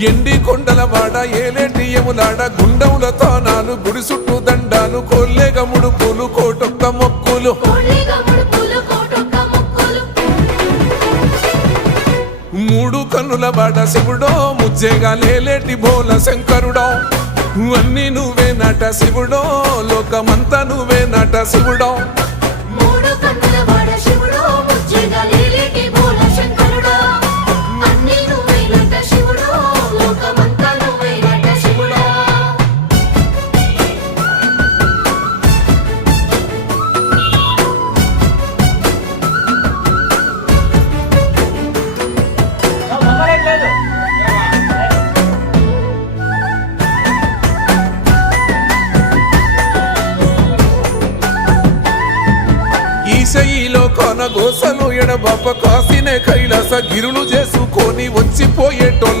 ఎండి కొండలవాడ ఏలేటి యములాడ గుండముల తానాలు గుడి చుట్టూ దండాలు కొల్లేగ ముడుపులు కోటొక్క మొక్కులు మూడు కన్నుల బాట శివుడో ముజ్జేగా లేలేటి బోల శంకరుడో అన్నీ నువ్వే నట శివుడో లోకమంతా నువ్వే నట శివుడో ఈశయిలో కొన గోసలు ఎడబాప కాసినే కైలాస గిరులు చేసుకొని వచ్చిపోయేటోళ్ళ